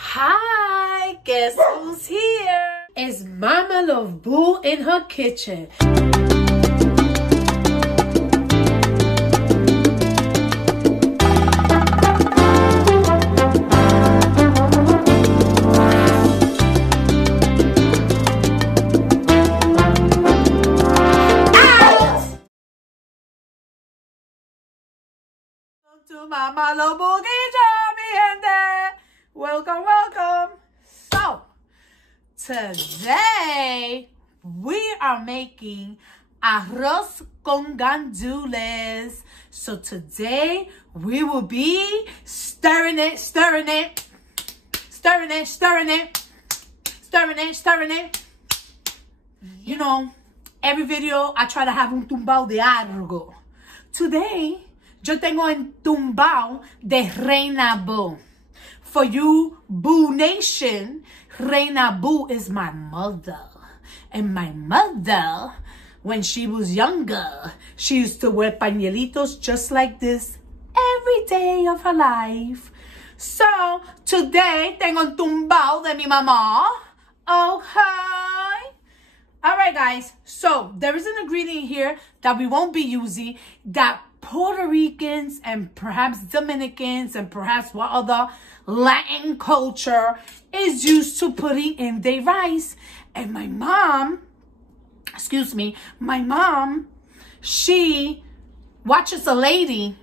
Hi, guess who's here? It's Mama Love Boo in her kitchen. To Mama Love Boo kitchen, mi gente. Welcome, welcome. So, today we are making arroz con gandules. So today we will be stirring it. You know, every video I try to have un tumbao de algo. Today, yo tengo un tumbao de Reina Boo. For you, Boo Nation, Reina Boo is my mother. And my mother, when she was younger, she used to wear pañuelitos just like this every day of her life. So, today, tengo un tumbao de mi mamá. Okay. Alright, guys. So, there is an ingredient here that we won't be using that Puerto Ricans and perhaps Dominicans and perhaps what other Latin culture is used to putting in their rice. And my mom, she watches a lady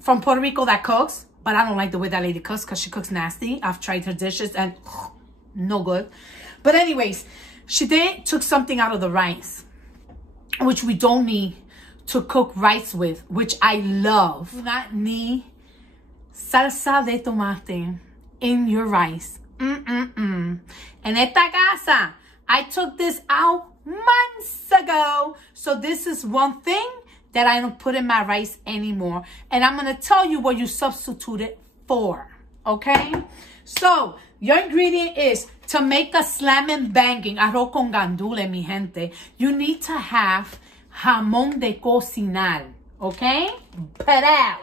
from Puerto Rico that cooks, but I don't like the way that lady cooks because she cooks nasty. I've tried her dishes and no good. But anyways, she took something out of the rice, which we don't need to cook rice with, which I love. Do not need salsa de tomate in your rice. En esta casa, I took this out months ago. So this is one thing that I don't put in my rice anymore. And I'm going to tell you what you substitute it for. Okay? So, your ingredient is to make a slamming banging arroz con gandules, mi gente. You need to have jamón de cocinar, okay? Pero,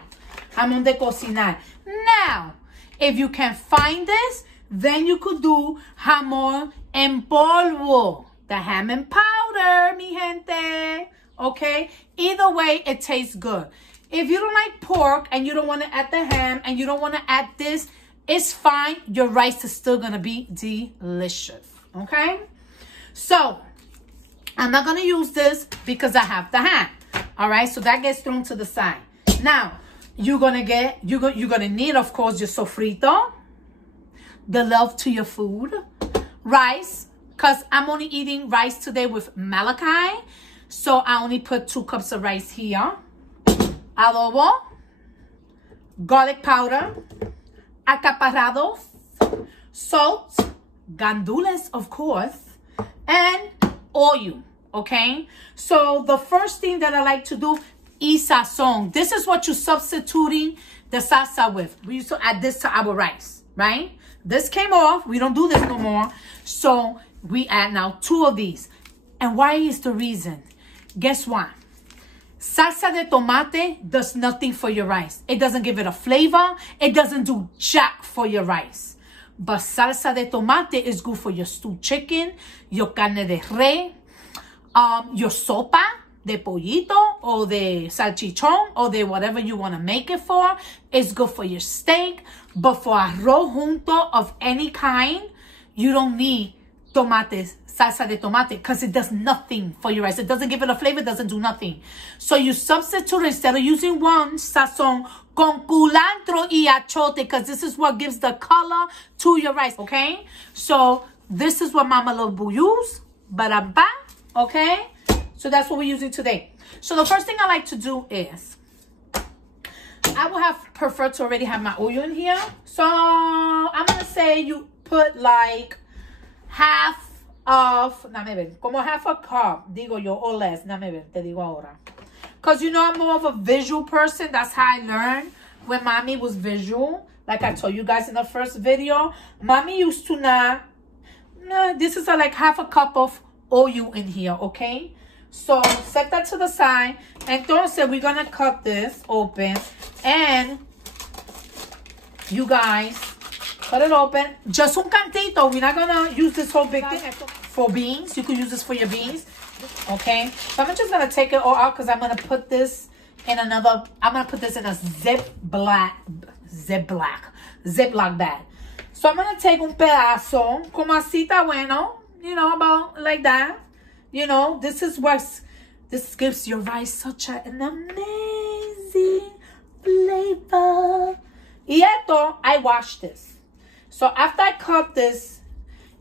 jamón de cocinar. Now, if you can find this, then you could do jamón en polvo, the ham and powder, mi gente, okay? Either way, it tastes good. If you don't like pork and you don't want to add the ham and you don't want to add this, it's fine. Your rice is still going to be delicious, okay? So, I'm not going to use this because I have the ham. All right, so that gets thrown to the side. Now, you're going to need, of course, your sofrito, the love to your food, rice, because I'm only eating rice today with Malachi. So I only put 2 cups of rice here. Adobo, garlic powder, acaparrados, salt, gandules, of course, and oil. Okay, so the first thing that I like to do is sazon. This is what you're substituting the salsa with. We used to add this to our rice, right? This came off. We don't do this no more. So we add now 2 of these. And why is the reason? Guess what? Salsa de tomate does nothing for your rice. It doesn't give it a flavor. It doesn't do jack for your rice. But salsa de tomate is good for your stewed chicken, your carne de res, your sopa de pollito or de salchichón or de whatever you want to make it for. It's good for your steak. But for arroz junto of any kind, you don't need tomates, salsa de tomate, because it does nothing for your rice. It doesn't give it a flavor. It doesn't do nothing. So you substitute, instead of using one sazon, con culantro y achote, because this is what gives the color to your rice, okay? So this is what Mama Love Boo use. Ba-da-ba. Okay, so that's what we're using today. So the first thing I like to do is, I would have preferred to already have my oil in here. So I'm going to say you put like half of, como half a cup, digo yo, or less. Te digo ahora. Because you know I'm more of a visual person. That's how I learned when Mommy was visual. Like I told you guys in the first video, Mommy used to not, this is like half a cup of oil in here, okay? So set that to the side. Entonces we're gonna cut this open, and you guys, Cut it open. Just un cantito. We're not gonna use this whole big thing for beans. You could use this for your beans. Okay. So I'm just gonna take it all out because I'm gonna put this in another. I'm gonna put this in a Ziploc bag. So I'm gonna take un pedazo, como así está bueno. You know, about like that. You know, this gives your rice such an amazing flavor. Y esto, I washed this. So after I cut this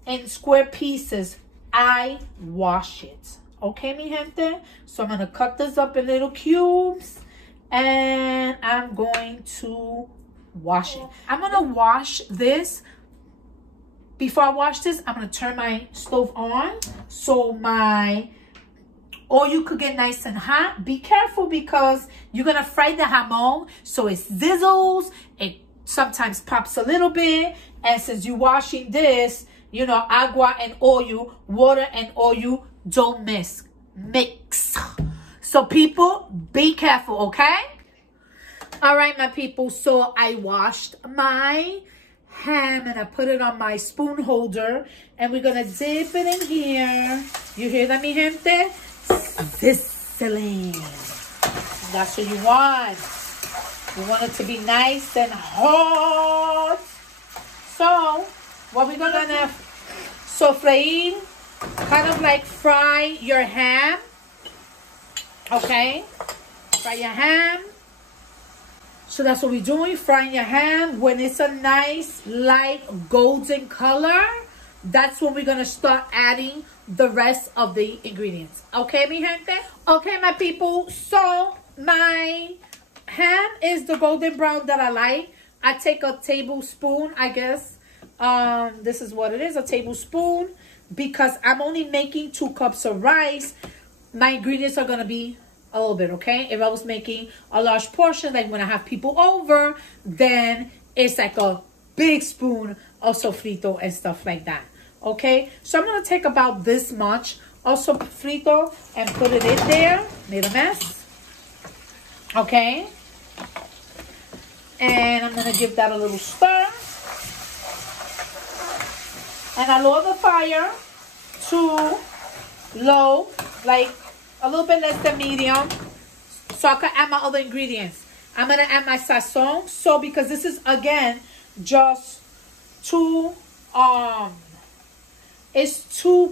in square pieces, I wash it. Okay, mi gente? So I'm going to cut this up in little cubes. And I'm going to wash it. I'm going to wash this. Before I wash this, I'm going to turn my stove on. So my oil could get nice and hot. Be careful because you're going to fry the jamon. So it sizzles. It sometimes pops a little bit. And since you're washing this, you know, agua and oil, water and oil don't mix. So people, be careful, okay? All right, my people. So I washed my ham and I put it on my spoon holder. And we're going to dip it in here. You hear that, mi gente? Sizzling. That's what you want. You want it to be nice and hot. So, what we're gonna sofreír, kind of like fry your ham. Okay? Fry your ham. So that's what we're doing, frying your ham. When it's a nice, light, golden color, that's when we're gonna start adding the rest of the ingredients. Okay, mi gente? Okay, my people. So, my ham is the golden brown that I like. I take a tablespoon, I guess. This is what it is, a tablespoon. Because I'm only making 2 cups of rice, my ingredients are going to be a little bit, okay? If I was making a large portion, like when I have people over, then it's like a big spoon of sofrito and stuff like that, okay? So I'm going to take about this much of sofrito and put it in there. Made a mess, okay? And I'm going to give that a little stir. And I lower the fire to low, like a little bit less than medium, so I can add my other ingredients. I'm going to add my sazon. So because this is, again, just 2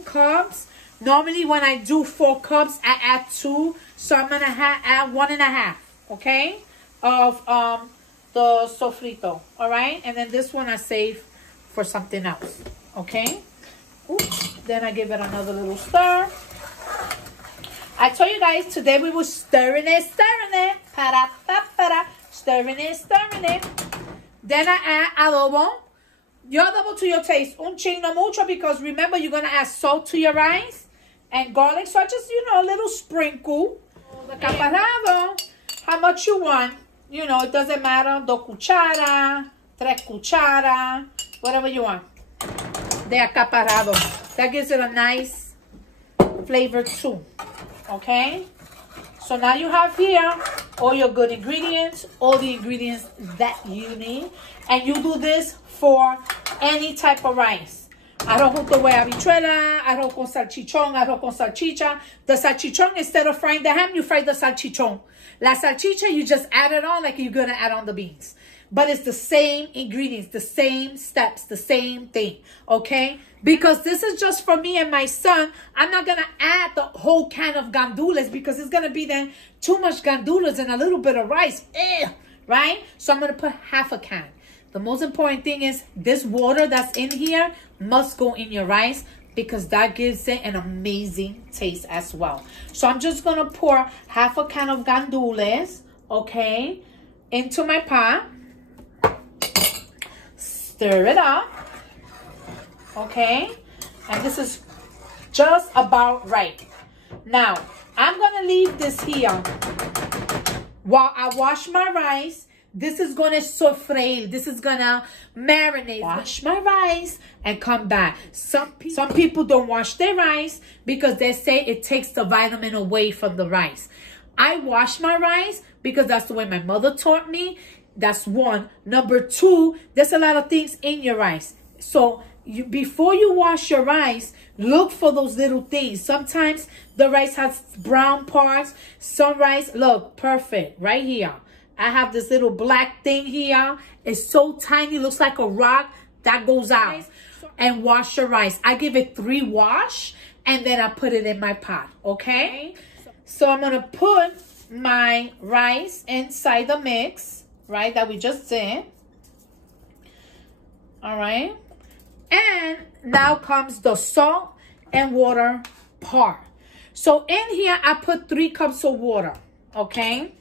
cups. Normally when I do 4 cups, I add 2. So I'm going to add 1.5, okay, of the sofrito. All right, and then this one I save for something else. Okay. Oops. Then I give it another little stir. I told you guys today we were stirring it. Stirring it. Then I add adobo. Your adobo to your taste. Un ching no mucho, because remember you're gonna add salt to your rice and garlic. So I just, you know, a little sprinkle. The caparado. How much you want? You know, it doesn't matter. 2 cuchara, 3 cuchara, whatever you want. De acaparado. That gives it a nice flavor too. Okay? So now you have here all your good ingredients, all the ingredients that you need. And you do this for any type of rice. Arroz junto con habichuela, arroz con salchichón, arroz con salchicha. The salchichón, instead of frying the ham, you fry the salchichón. La salchicha, you just add it on like you're going to add on the beans. But it's the same ingredients, the same steps, the same thing, okay? Because this is just for me and my son. I'm not going to add the whole can of gandules because it's going to be then too much gandules and a little bit of rice, right? So I'm going to put half a can. The most important thing is this water that's in here must go in your rice because that gives it an amazing taste as well. So I'm just going to pour half a can of gandules, okay, into my pot. Stir it up, okay, and this is just about right. Now, I'm going to leave this here while I wash my rice. This is going to sofreír. This is going to marinate. Wash my rice and come back. Some people don't wash their rice because they say it takes the vitamin away from the rice. I wash my rice because that's the way my mother taught me. That's one. Number two, there's a lot of things in your rice. So before you wash your rice, look for those little things. Sometimes the rice has brown parts. Some rice, look, perfect. Right here. I have this little black thing here. It's so tiny, looks like a rock. That goes out. And wash your rice. I give it 3 wash, and then I put it in my pot, okay? So I'm going to put my rice inside the mix, right, that we just did. All right. And now comes the salt and water part. So in here, I put 3 cups of water, okay?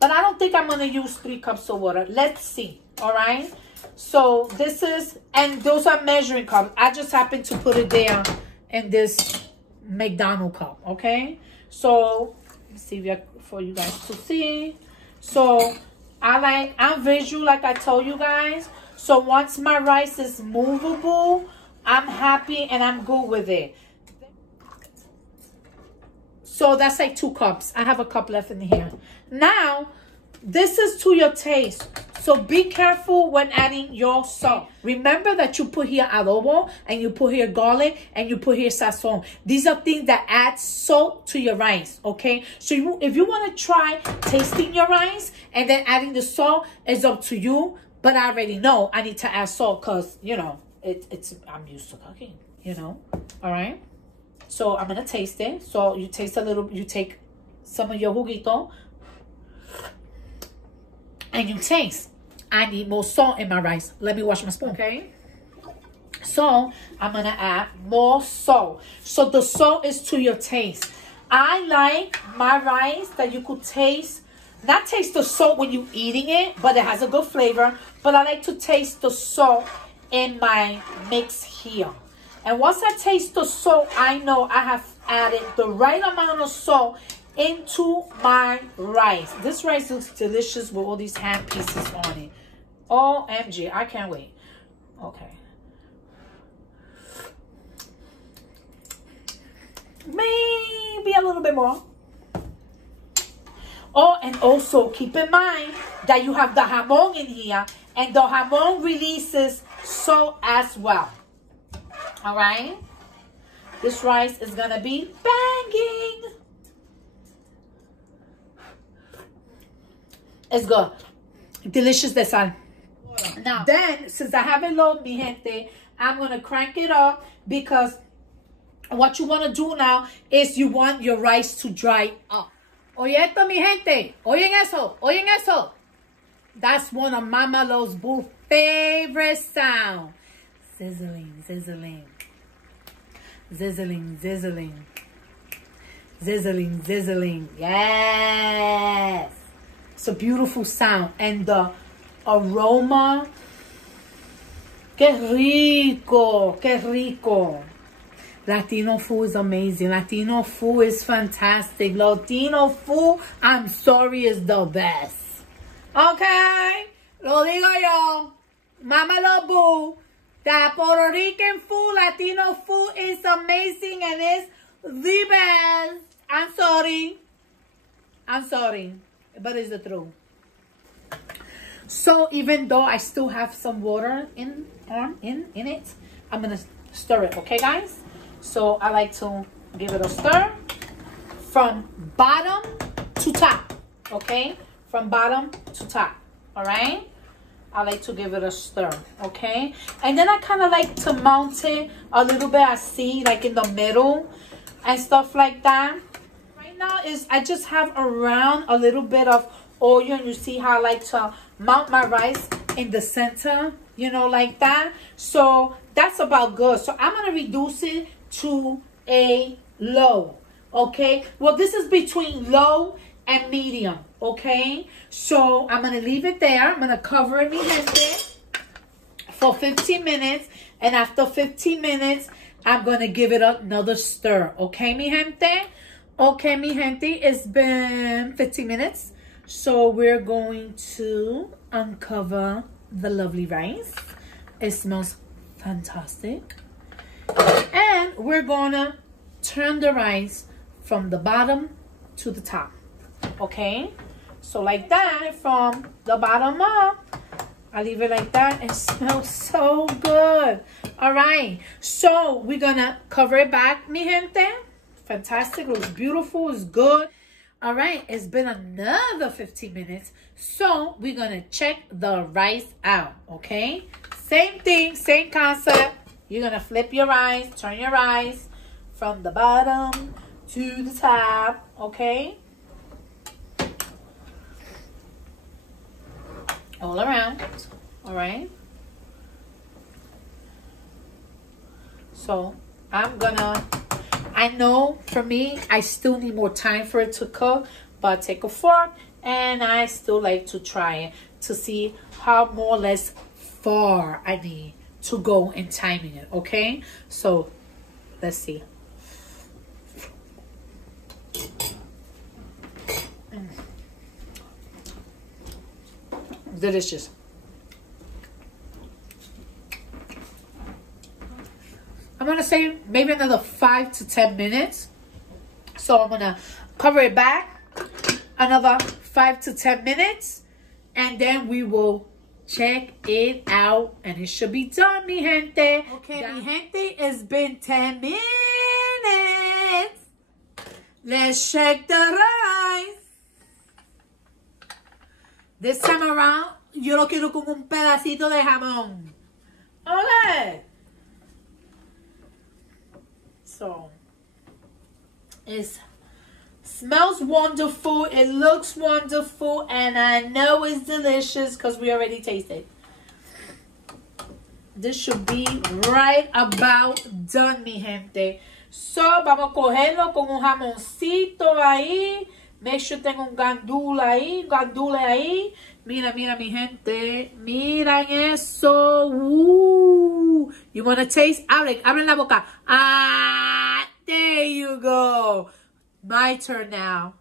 But I don't think I'm going to use 3 cups of water. Let's see, all right? So this is, and those are measuring cups. I just happen to put it there in this McDonald's cup, okay? So, let's see for you guys to see. So, I'm visual like I told you guys. So, once my rice is movable, I'm happy and I'm good with it. So, that's like 2 cups. I have a cup left in here. Now, this is to your taste. So be careful when adding your salt. Remember that you put here adobo, and you put here garlic, and you put here sazon. These are things that add salt to your rice, okay? So if you want to try tasting your rice and then adding the salt, it's up to you. But I already know I need to add salt because, you know, I'm used to cooking, you know? All right? So I'm going to taste it. So you taste a little, you take some of your juguito, and you taste. I need more salt in my rice. Let me wash my spoon, okay? So, I'm going to add more salt. So, the salt is to your taste. I like my rice that you could taste, not taste the salt when you're eating it, but it has a good flavor. But I like to taste the salt in my mix here. And once I taste the salt, I know I have added the right amount of salt into my rice. This rice looks delicious with all these ham pieces on it. OMG, I can't wait. Okay. Maybe a little bit more. Oh, and also keep in mind that you have the jamon in here, and the jamon releases salt as well. All right? This rice is gonna be banging. It's good. Delicious de sal. Now, then, since I have it low, mi gente, I'm going to crank it up because what you want to do now is you want your rice to dry up. Oye esto, mi gente. Oyen eso. Oyen eso. That's one of Mama Lo's Boo's favorite sound. Sizzling, sizzling. Sizzling, sizzling. Sizzling, sizzling. Yes. It's a beautiful sound. And the aroma. Que rico. Que rico. Latino food is amazing. Latino food is fantastic. Latino food, I'm sorry, is the best. Okay? Lo digo yo. Mama Lo Boo. That Puerto Rican food, Latino food is amazing and is the best. I'm sorry. I'm sorry. But it's the truth. So even though I still have some water in it, I'm going to stir it. Okay, guys? So I like to give it a stir from bottom to top. Okay? From bottom to top. All right? I like to give it a stir. Okay? And then I kind of like to mount it a little bit. I see like in the middle and stuff like that. Right now is I just have around a little bit of oil. And you see how I like to mount my rice in the center. You know, like that. So that's about good. So I'm going to reduce it to a low. Okay? Well, this is between low and medium. Okay? So I'm going to leave it there. I'm going to cover it, mi gente, for 15 minutes. And after 15 minutes, I'm going to give it another stir. Okay, mi gente? Okay, mi gente. It's been 15 minutes. So we're going to uncover the lovely rice. It smells fantastic. And we're gonna turn the rice from the bottom to the top. Okay? So like that, from the bottom up, I leave it like that. It smells so good. All right, so we're gonna cover it back, mi gente. Fantastic, looks beautiful, it's good. All right, it's been another 15 minutes. So we're gonna check the rice out, okay? Same thing, same concept. You're gonna flip your rice, turn your rice from the bottom to the top, okay? All around, all right? So I know for me, I still need more time for it to cook, but take a fork and I still like to try it to see how more or less far I need to go in timing it, okay? So let's see. Delicious. I'm gonna say maybe another 5 to 10 minutes. So I'm gonna cover it back another 5 to 10 minutes, and then we will check it out, and it should be done, mi gente. Okay, mi gente, it's been 10 minutes. Let's check the rice. This time around, yo lo quiero con un pedacito de jamón. Okay. So, it smells wonderful, it looks wonderful, and I know it's delicious because we already tasted. This should be right about done, mi gente. So, vamos a cogerlo con un jamoncito ahí. Make sure tengo un gandule ahí. Mira, mira, mi gente. Miren eso. You want to taste? Abren la boca. Ah, there you go. My turn now.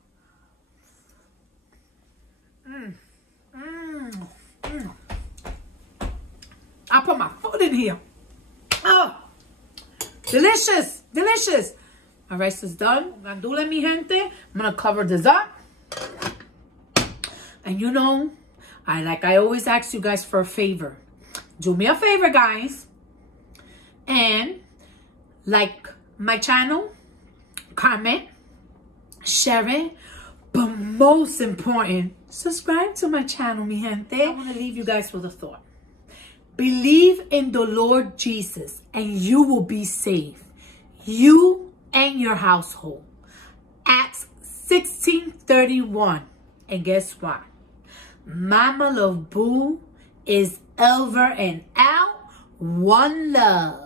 I put my foot in here. Oh, delicious, delicious. My rice is done. Gandule, mi gente. I'm going to cover this up. And you know, I always ask you guys for a favor. Do me a favor, guys. And like my channel, comment, share it, but most important, subscribe to my channel, mi gente. I want to leave you guys with a thought. Believe in the Lord Jesus and you will be saved. You and your household. Acts 16:31. And guess what? Mama Love Boo is over and out. One love.